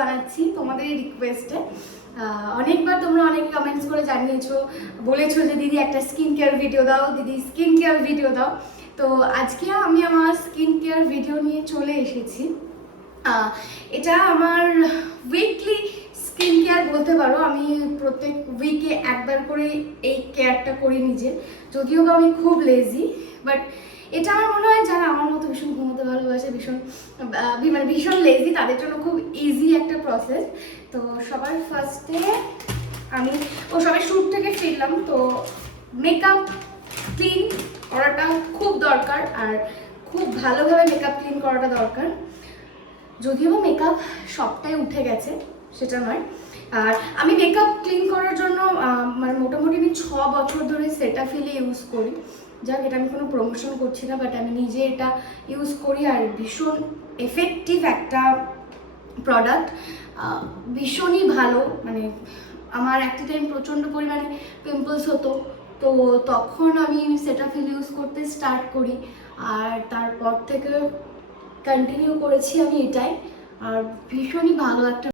বানাচ্ছি তোমাদের রিকোয়েস্টে। অনেকবার তোমরা অনেক কমেন্টস করে জানিয়েছো, বলেছো যে দিদি একটা স্কিন কেয়ার ভিডিও দাও, দিদি স্কিন কেয়ার ভিডিও দাও। তো আজকে আমি আমার স্কিন কেয়ার ভিডিও নিয়ে চলে এসেছি। এটা আমার উইকলি স্কিন কেয়ার বলতে পারো। আমি প্রত্যেক উইকে একবার করে এই কেয়ারটা করি নিজে, যদিও বা আমি খুব লেজি। বাট এটা আমার মনে হয় যারা আমার মতো ভীষণ ঘুমোতে ভালোবাসে, মানে ভীষণ লেজি, তাদের জন্য খুব ইজি একটা প্রসেস। তো সবার ফার্স্টে আমি সবাই শ্যুট থেকে ফিরলাম, তো মেকআপ ক্লিন করাটা খুব দরকার, আর খুব ভালোভাবে মেকআপ ক্লিন করাটা দরকার। যদিও মেকআপ সবটাই উঠে গেছে সেটা নয়। আর আমি মেকআপ ক্লিন করার জন্য মানে মোটামুটি আমি 6 বছর ধরে সেটাফিল ইউজ করি। যাক, এটা আমি কোনো প্রমোশন করছি না, বাট আমি নিজে এটা ইউজ করি আর ভীষণ এফেক্টিভ একটা প্রোডাক্ট, ভীষণই ভালো। মানে আমার একটা টাইম প্রচণ্ড পরিমাণে পিম্পলস হতো, তো তখন আমি সেটাফিল ইউজ করতে স্টার্ট করি, আর তারপর থেকে কন্টিনিউ করেছি আমি এটাই। আর ভীষণই ভালো একটা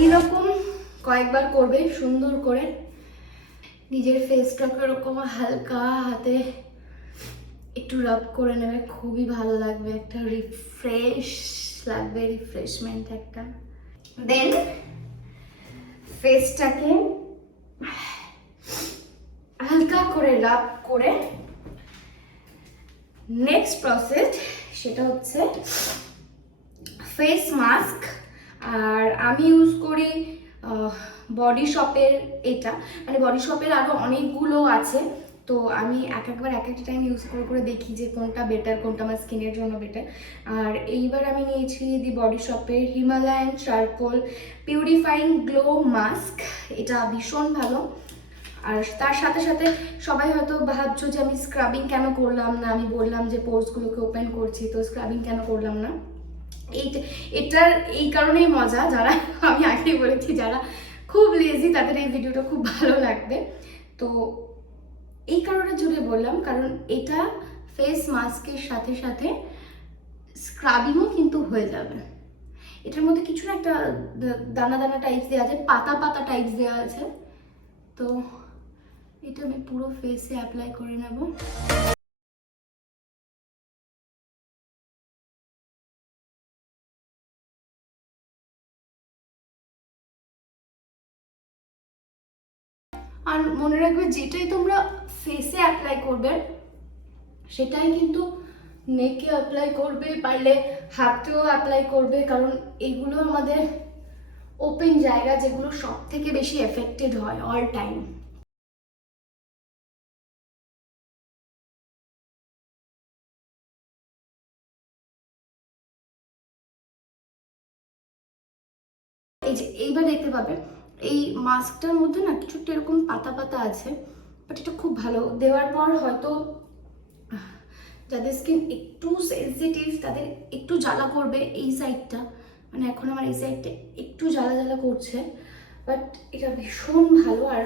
এইরকম কয়েকবার করবে সুন্দর করে। নিজের ফেসটাকে এরকম হালকা হাতে একটু রাব করে নেবে, খুবই ভালো লাগবে, একটা রিফ্রেশ লাগবে, রিফ্রেশমেন্ট একটা। দেন ফেসটাকে হালকা করে রাব করে নেক্সট প্রসেস সেটা হচ্ছে ফেস মাস্ক। আর আমি ইউজ করি বডি শপের এটা, মানে বডি শপের আরও অনেকগুলো আছে, তো আমি একবার এক একটা টাইম ইউজ করে করে দেখি যে কোনটা বেটার, কোনটা আমার স্কিনের জন্য বেটার। আর এইবার আমি নিয়েছি দি বডি শপের Himalayan charcoal purifying glow mask. এটা ভীষণ ভালো। আর তার সাথে সাথে সবাই হয়তো ভাবছো যে আমি স্ক্রাবিং কেন করলাম না, আমি বললাম যে পোর্সগুলোকে ওপেন করছি, তো স্ক্রাবিং কেন করলাম না। এটার এই কারণেই মজা, যারা আমি আগেই বলেছি যারা খুব লেজি তাদের এই ভিডিওটা খুব ভালো লাগবে। তো এই কারণে জুড়ে বললাম, কারণ এটা ফেস মাস্কের সাথে সাথে স্ক্রাবিংও কিন্তু হয়ে যাবে। এটার মধ্যে কিছু না একটা দানা দানা টাইপস দেওয়া আছে, পাতা পাতা টাইপস দেওয়া আছে। তো এটা আমি পুরো ফেসে অ্যাপ্লাই করে নেব। আর মনে রাখবে যেটাই তোমরা ফেসে অ্যাপ্লাই করবে সেটাই কিন্তু নেকে অ্যাপ্লাই করবে, পারলে হাতেও অ্যাপ্লাই করবে, কারণ এগুলো আমাদের ওপেন জায়গা যেগুলো সব থেকে বেশি এফেক্টেড হয় অল টাইম। এই যে এইবার দেখতে পাবে এই মাস্কটার মধ্যে না কিছুটা এরকম পাতা পাতা আছে, বাট এটা খুব ভালো। দেওয়ার পর হয়তো যাদের স্কিন একটু সেন্সিটিভ তাদের একটু জ্বালা করবে এই সাইডটা, মানে এখন আমার এই সাইডটা একটু জ্বালা জ্বালা করছে, বাট এটা ভীষণ ভালো। আর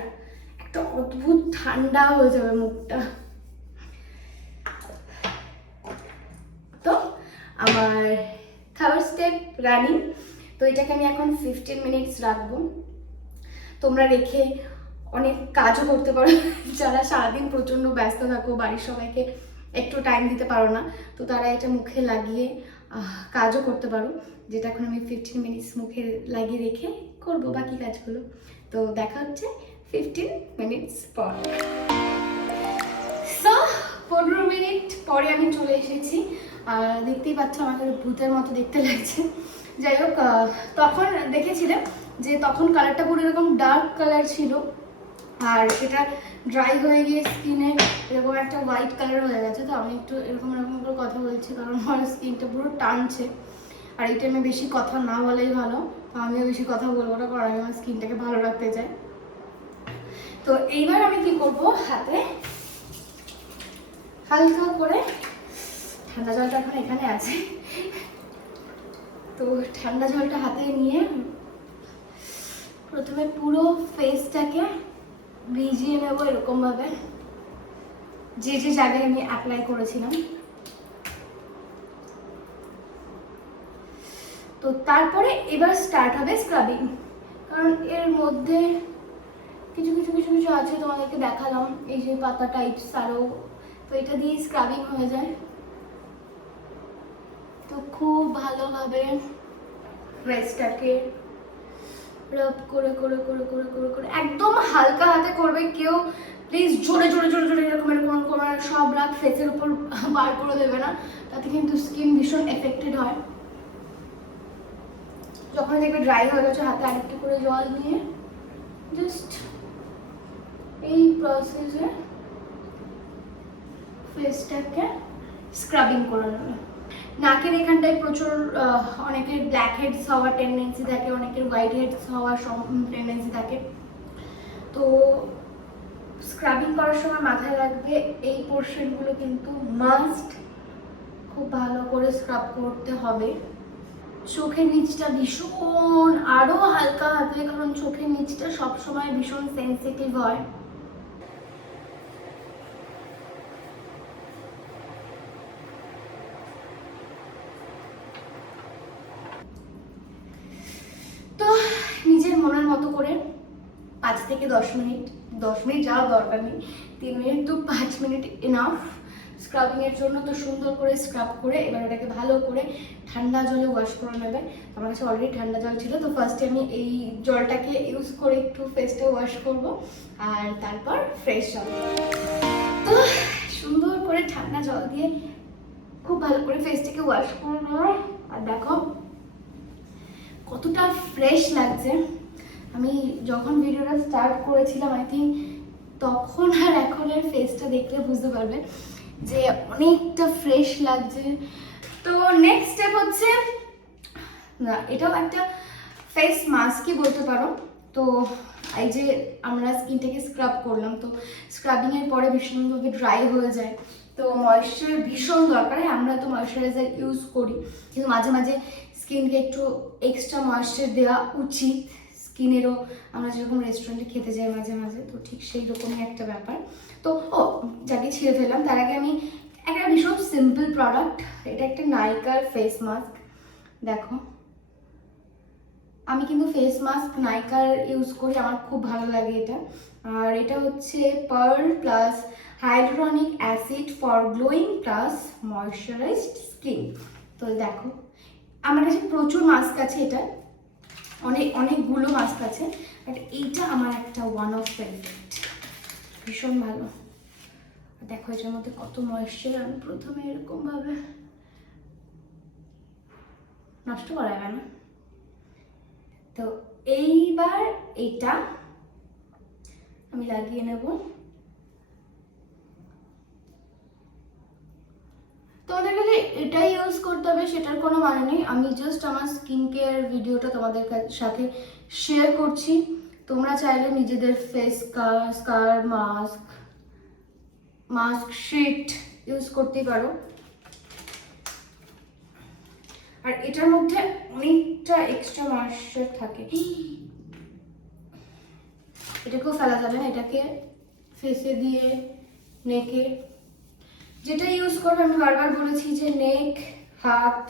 একটা অদ্ভুত ঠান্ডা হয়ে যাবে মুখটা। তো আমার থার্ড স্টেপ রানিং, তো এটাকে আমি এখন 15 মিনিটস রাখবো। তোমরা রেখে অনেক কাজও করতে পারো, যারা সারাদিন প্রচণ্ড ব্যস্ত থাকো, বাড়ির সবাইকে একটু টাইম দিতে পারো না, তো তারা এটা মুখে লাগিয়ে কাজও করতে পারো, যেটা এখন আমি 15 মিনিটস মুখে লাগিয়ে রেখে করবো বাকি কাজগুলো। তো দেখা হচ্ছে 15 মিনিটস পর। সো 15 মিনিট পরে আমি চলে এসেছি, আর দেখতেই পাচ্ছ আমাকে ভূতের মতো দেখতে লাগছে। যাই হোক, তখন দেখেছিলাম যে তখন কালারটা পুরো এরকম ডার্ক কালার ছিল, আর সেটা ড্রাই হয়ে গিয়ে স্কিনে এরকম একটা হোয়াইট কালার হয়ে গেছে। তো আমি একটু এরকম এরকম করে কথা বলছি, কারণ আমার স্কিনটা পুরো টানছে, আর এই টাইমে বেশি কথা না বলাই ভালো। তো আমিও বেশি কথা বলবো না, কারণ আমি আমার স্কিনটাকে ভালো রাখতে চাই। তো এইবার আমি কি করব, হাতে হালকা করে ঠান্ডা জলটা এখন এখানে আছে, তো ঠান্ডা জলটা হাতে নিয়ে প্রথমে পুরো ফেসটাকে ভিজিয়ে নেবো এরকমভাবে, যে যে জায়গায় আমি অ্যাপ্লাই করেছিলাম। তো তারপরে এবার স্টার্ট হবে স্ক্রাবিং, কারণ এর মধ্যে কিছু কিছু কিছু কিছু আছে, তোমাদেরকে দেখালাম এই যে পাতা টাইপস আরও, তো এটা দিয়ে স্ক্রাবিং হয়ে যায়। তো খুব ভালোভাবে ফেসটাকে রাব করে করে করে করে করে করে একদম হালকা হাতে করবে। কেউ প্লিজ জোরে জোরে জোরে জোরে এরকম এরকম সব রাত ফেসের উপর বার করে দেবে না, তাতে কিন্তু স্কিন ভীষণ এফেক্টেড হয়। যখন দেখবে ড্রাই হয়ে গেছে, হাতে আরেকটু করে জল নিয়ে জাস্ট এই প্রসেসে ফেসটাকে স্ক্রাবিং করে নেবে। নাকের এখানটায় প্রচুর অনেকের ব্ল্যাক হেডস হওয়ার টেন্ডেন্সি থাকে, অনেকের হোয়াইট হেডস হওয়ার টেন্ডেন্সি থাকে। তো স্ক্রাবিং করার সময় মাথায় রাখবে এই পোর্শনগুলো কিন্তু মাস্ট খুব ভালো করে স্ক্রাব করতে হবে। চোখের নিচটা ভীষণ আরও হালকা হাতে, কারণ চোখের নিচটা সবসময় ভীষণ সেন্সিটিভ হয়। তো নিজের মনের মতো করে 5 থেকে 10 মিনিট, 10 মিনিট যাওয়ার দরকার নেই, 3 মিনিট তো 5 মিনিট এনাফ স্ক্রাবিংয়ের জন্য। তো সুন্দর করে স্ক্রাব করে এবার এটাকে ভালো করে ঠান্ডা জলে ওয়াশ করে নেবে। আমার কাছে অলরেডি ঠান্ডা জল ছিল, তো ফার্স্টে আমি এই জলটাকে ইউজ করে একটু ফেসটা ওয়াশ করব, আর তারপর ফ্রেশ জল। তো সুন্দর করে ঠান্ডা জল দিয়ে খুব ভালো করে ফেসটাকে ওয়াশ করে নেবে। আর দেখো কতটা ফ্রেশ লাগছে। আমি যখন ভিডিওটা স্টার্ট করেছিলাম আই থিঙ্ক তখন আর এখনের ফেসটা দেখলে বুঝতে পারবে যে অনেকটা ফ্রেশ লাগছে। তো নেক্সট স্টেপ হচ্ছে, না এটাও একটা ফেস মাস্কই বলতে পারো। তো এই যে আমরা স্কিনটাকে স্ক্রাব করলাম, তো স্ক্রাবিংয়ের পরে ভীষণভাবে ড্রাই হয়ে যায়, তো ময়েশ্চার ভীষণ দরকার। আমরা তো ময়েশ্চারাইজার ইউজ করি, কিন্তু মাঝে মাঝে স্কিনকে একটু এক্সট্রা ময়েশ্চার দেওয়া উচিত। স্কিনেরও আমরা যেরকম রেস্টুরেন্টে খেতে যাই মাঝে মাঝে, তো ঠিক সেই রকমই একটা ব্যাপার। তো যাকে ছিঁড়ে ফেললাম তার আগে আমি একটা ভীষণ সিম্পল প্রোডাক্ট, এটা একটা নাইকার ফেস মাস্ক। দেখো আমি কিন্তু ফেস মাস্ক নাইকার ইউজ করি, আমার খুব ভালো লাগে এটা। আর এটা হচ্ছে pearl plus hyaluronic acid for glowing plus moisturized skin. তো দেখো আমার কাছে প্রচুর মাস্ক আছে, এটা অনেকগুলো মাস্ক আছে, বাট এইটা আমার একটা ওয়ান অফ ফেভারিট, ভীষণ ভালো। দেখো এটার মধ্যে কত ময়েশ্চার। আমি প্রথমে এরকমভাবে, নষ্ট করা যাবে না তো, এইবার এটা আমি লাগিয়ে নেব। তোমাদের কাছে এটাই ইউজ করতে হবে সেটার কোনো মানে নেই, আমি জাস্ট আমার স্কিন কেয়ার ভিডিওটা তোমাদের সাথে শেয়ার করছি। তোমরা চাইলে নিজেদের ফেস স্কার, মাস্ক শিট ইউজ করতে পারো। আর এটার মধ্যে অনেকটা এক্সট্রা ময়েশ্চার থাকে, এটাকেও ফেলা যাবে না, এটাকে ফেসে দিয়ে, নেকে, যেটা ইউজ করবে। আমি বারবার বলেছি যে নেক, হাত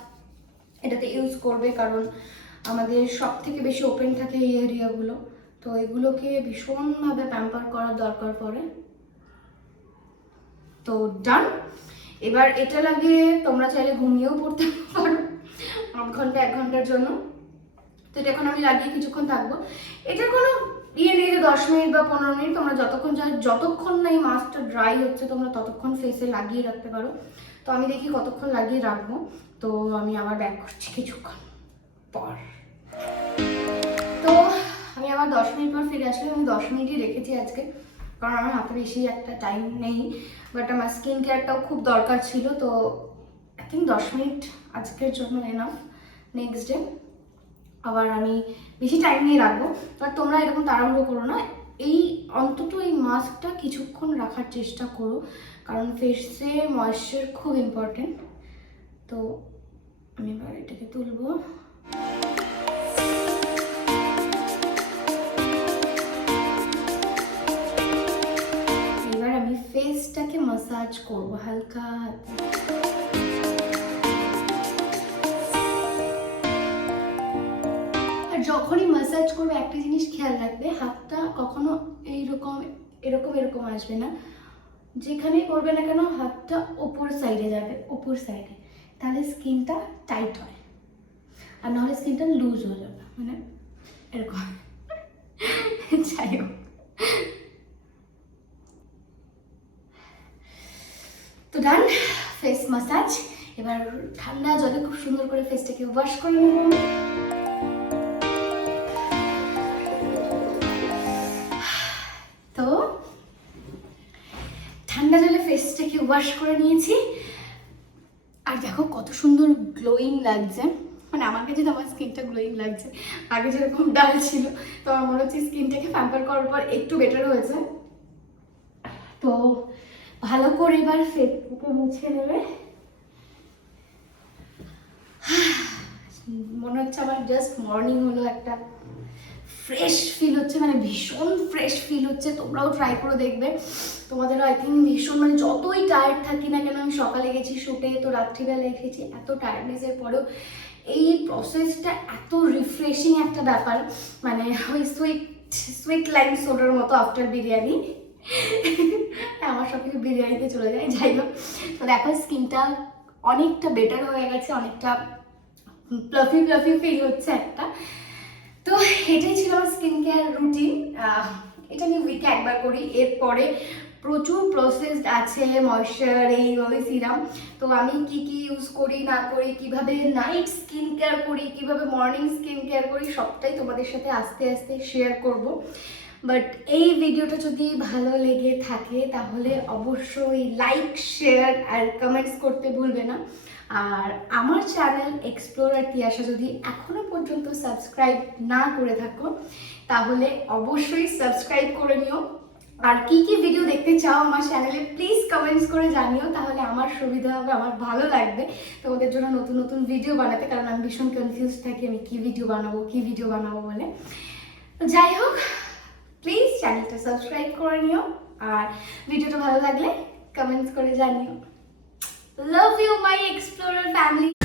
এটাতে ইউজ করবে, কারণ আমাদের সব থেকে বেশি ওপেন থাকে এই এরিয়াগুলো, তো এগুলোকে ভীষণভাবে প্যাম্পার করার দরকার পড়ে। তো ডান। এবার এটা লাগিয়ে তোমরা চাইলে ঘুমিয়েও পড়তে পারো 8 ঘন্টা 1 ঘন্টার জন্য। তো এটা এখন আমি লাগিয়ে কিছুক্ষণ থাকবো। এটা কোনো ইয়ে নেই যে 10 মিনিট বা 15 মিনিট, তোমরা যতক্ষণ না এই মাস্কটা ড্রাই হচ্ছে তোমরা ততক্ষণ ফেসে লাগিয়ে রাখতে পারো। তো আমি দেখি কতক্ষণ লাগিয়ে রাখবো, তো আমি আবার ব্যাক করছি কিছুক্ষণ পর। তো আমি আবার 10 মিনিট পর ফিরে আসলাম। আমি 10 মিনিটই রেখেছি আজকে, কারণ আমার হাতে বেশি একটা টাইম নেই, বাট আমার স্কিন কেয়ারটাও খুব দরকার ছিল। তো আই থিঙ্ক 10 মিনিট আজকের জন্য এনাফ। নেক্সট ডে আবার আমি বেশি টাইম নিয়ে রাখবো, বাট তোমরা এরকম তাড়াহুড়ো করো না। অন্তত এই মাস্কটা কিছুক্ষণ রাখার চেষ্টা করো, কারণ ফেসে ময়েশ্চার খুব ইম্পর্টেন্ট। তো আমি এবার এটাকে তুলবো। এবার আমি ফেসটাকে ম্যাসাজ করবো হালকা হাতে। যখনই ম্যাসাজ করবে একটা জিনিস খেয়াল রাখবে, হাতটা কখনো এরকম আসবে না। যেখানেই করবে না কেন হাতটা ওপর সাইডে যাবে, ওপর সাইডে, তাহলে স্কিনটা টাইট হয়, আর নাহলে স্কিনটা লুজ হয়ে যাবে, মানে এরকম। যাই হোক, তো ডান ফেস ম্যাসাজ। এবার ঠান্ডা জলে খুব সুন্দর করে ফেসটাকে ওয়াশ করে নেব। তো ঠান্ডা জলে ফেসটাকে ওয়াশ করে নিয়েছি, আর দেখো কত সুন্দর গ্লোয়িং লাগছে। মানে আমার কাছে তো আমার স্কিনটা গ্লোয়িং লাগছে, আগে যেরকম ডাল ছিল, তো আমার মনে হচ্ছে স্কিনটাকে প্যাম্পার করার পর একটু বেটার হয়েছে। তো ভালো করে এবার ফেসটাকে মুছে নেবে। মনে হচ্ছে আমার জাস্ট মর্নিং হলো, একটা ফ্রেশ ফিল হচ্ছে, মানে ভীষণ ফ্রেশ ফিল হচ্ছে। তোমরাও ট্রাই করে দেখবে, তোমাদেরও আই থিঙ্ক ভীষণ, মানে যতই টায়ার্ড থাকি না কেন, আমি সকালে গেছি শ্যুটে, তো রাত্রিবেলা এসেছি, এত টায়ার্ডনেসের পরেও এই প্রসেসটা এত রিফ্রেশিং একটা ব্যাপার, মানে ওই সুইট লাইম সোডার মতো আফটার বিরিয়ানি। আমার সব কিছু বিরিয়ানিতে চলে যায়। যাই হোক, তো দেখো স্কিনটা অনেকটা বেটার হয়ে গেছে, অনেকটা প্লাফি ফিল হচ্ছে একটা। তো এটাই ছিল আমার স্কিন কেয়ার রুটিন। এটা আমি উইকে একবার করি, এরপরে প্রচুর প্রসেসড আছে ময়েশ্চার, ওই সিরাম। তো আমি কি ইউজ করি না করি, কিভাবে নাইট স্কিন কেয়ার করি, কিভাবে মর্নিং স্কিন কেয়ার করি, সবটাই তোমাদের সাথে আস্তে আস্তে শেয়ার করব। বাট এই ভিডিওটা যদি ভালো লেগে থাকে তাহলে অবশ্যই লাইক, শেয়ার আর কমেন্টস করতে ভুলবে না। আর আমার চ্যানেল এক্সপ্লোরার তিয়াশা যদি এখনো পর্যন্ত সাবস্ক্রাইব না করে থাকো তাহলে অবশ্যই সাবস্ক্রাইব করে নিও। আর কি ভিডিও দেখতে চাও আমার চ্যানেলে প্লিজ কমেন্টস করে জানিও, তাহলে আমার সুবিধা হবে, আমার ভালো লাগবে তোমাদের জন্য নতুন নতুন ভিডিও বানাতে, কারণ আমি ভীষণ কনফিউজ থাকি আমি কি ভিডিও বানাবো বলে। তো যাই হোক, প্লিজ চ্যানেলটা সাবস্ক্রাইব করে নিও, আর ভিডিওটা ভালো লাগলে কমেন্টস করে জানিও। Love you, my explorer family.